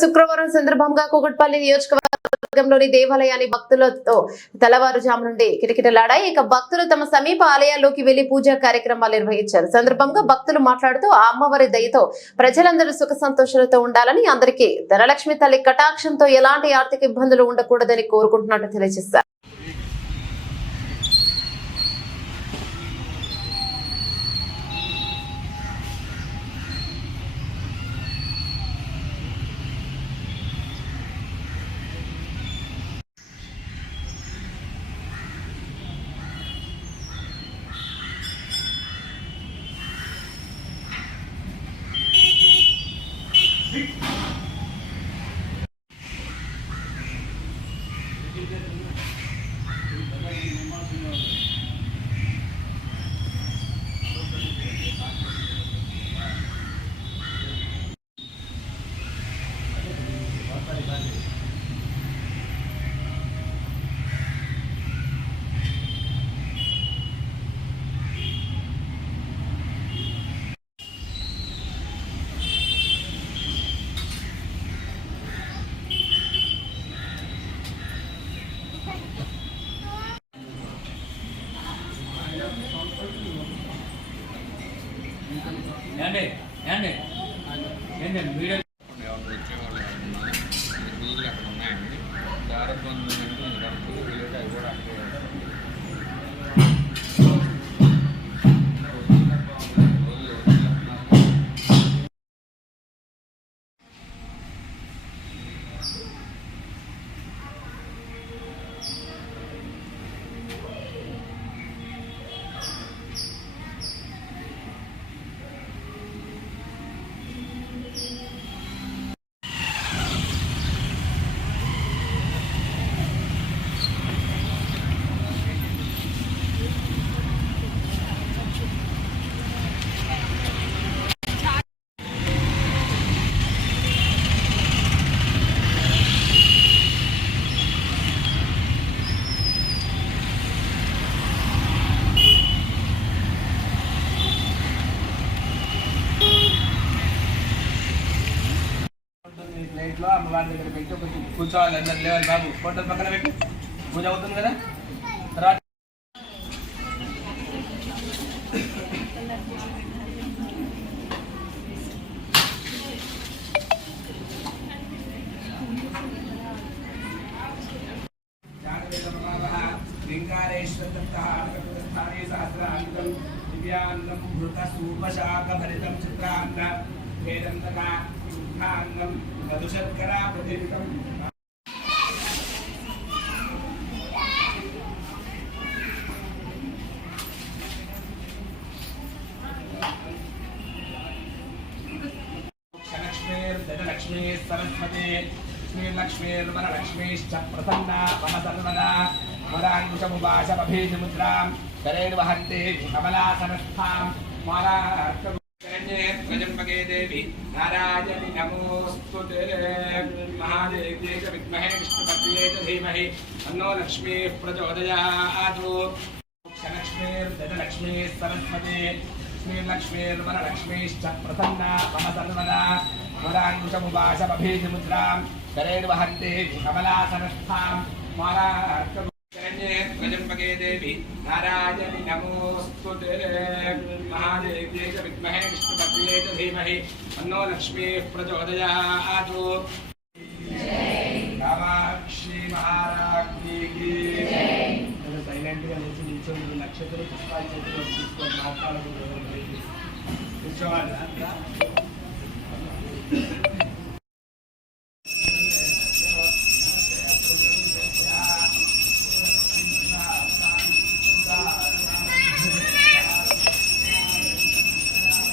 శుక్రవారం సందర్భంగా కూకట్పల్లి నియోజకవర్గంలోని దేవాలయాన్ని భక్తులతో తెల్లవారుజాము నుండి కిటకిటలాడాయి. ఇక భక్తులు తమ సమీప ఆలయాల్లోకి వెళ్లి పూజా కార్యక్రమాలు నిర్వహించారు. సందర్భంగా భక్తులు మాట్లాడుతూ ఆ అమ్మవారి దయతో ప్రజలందరూ సుఖ సంతోషాలతో ఉండాలని, అందరికీ ధనలక్ష్మి తల్లి కటాక్షంతో ఎలాంటి ఆర్థిక ఇబ్బందులు ఉండకూడదని కోరుకుంటున్నట్టు తెలియజేశారు. వీడియో ప్లేట్లో అమ్మవారి దగ్గర పెట్టి కొంచెం కూర్చోవాలి. అందరు లేవాలి బాబు. ఫోటోలు పక్కన పెట్టి పూజ అవుతుంది కదా. తర్వాత మధుశర్కరా ప్రతిరితం లక్ష్మీ సరస్వతి లక్ష్మీర్వరలక్ష్మీశ్చ ప్రసన్నా మమ సర్వదా వరాంకుశముపాశమభీజముద్రాం కరేణ వహంతే కమలాసనస్థాం త్రయంబకే దేవి నారాయణి నమోస్తుతే మహాదేవ్యే చ విద్మహే విష్ణుపత్న్యే చ ధీమహి తన్నో లక్ష్మీ ప్రచోదయాత్. లక్ష్మీ సరస్వతి లక్ష్మీర్వరలక్ష్మీశ్చ ప్రసన్నా మమ సర్వదా వరాంకుశముపాశమభీజముద్రాం కరేణ వహంతే కమలాసనస్థాం త్రయంబకే దేవి నారాయణి నమోస్తుతే మహాదేవ్యే చ విద్మహే విష్ణుపత్న్యే చ ధీమహి తన్నో లక్ష్మీ ప్రచోదయాత్. కామాక్షి మహారాజ్ఞి కీ జై. సైలెంట్ గా లేచి నిల్చొని నక్షత్రం పుష్పాలు చేతిలో తీసుకొని మాట్లాడుకుంటూ కూర్చోవాలి.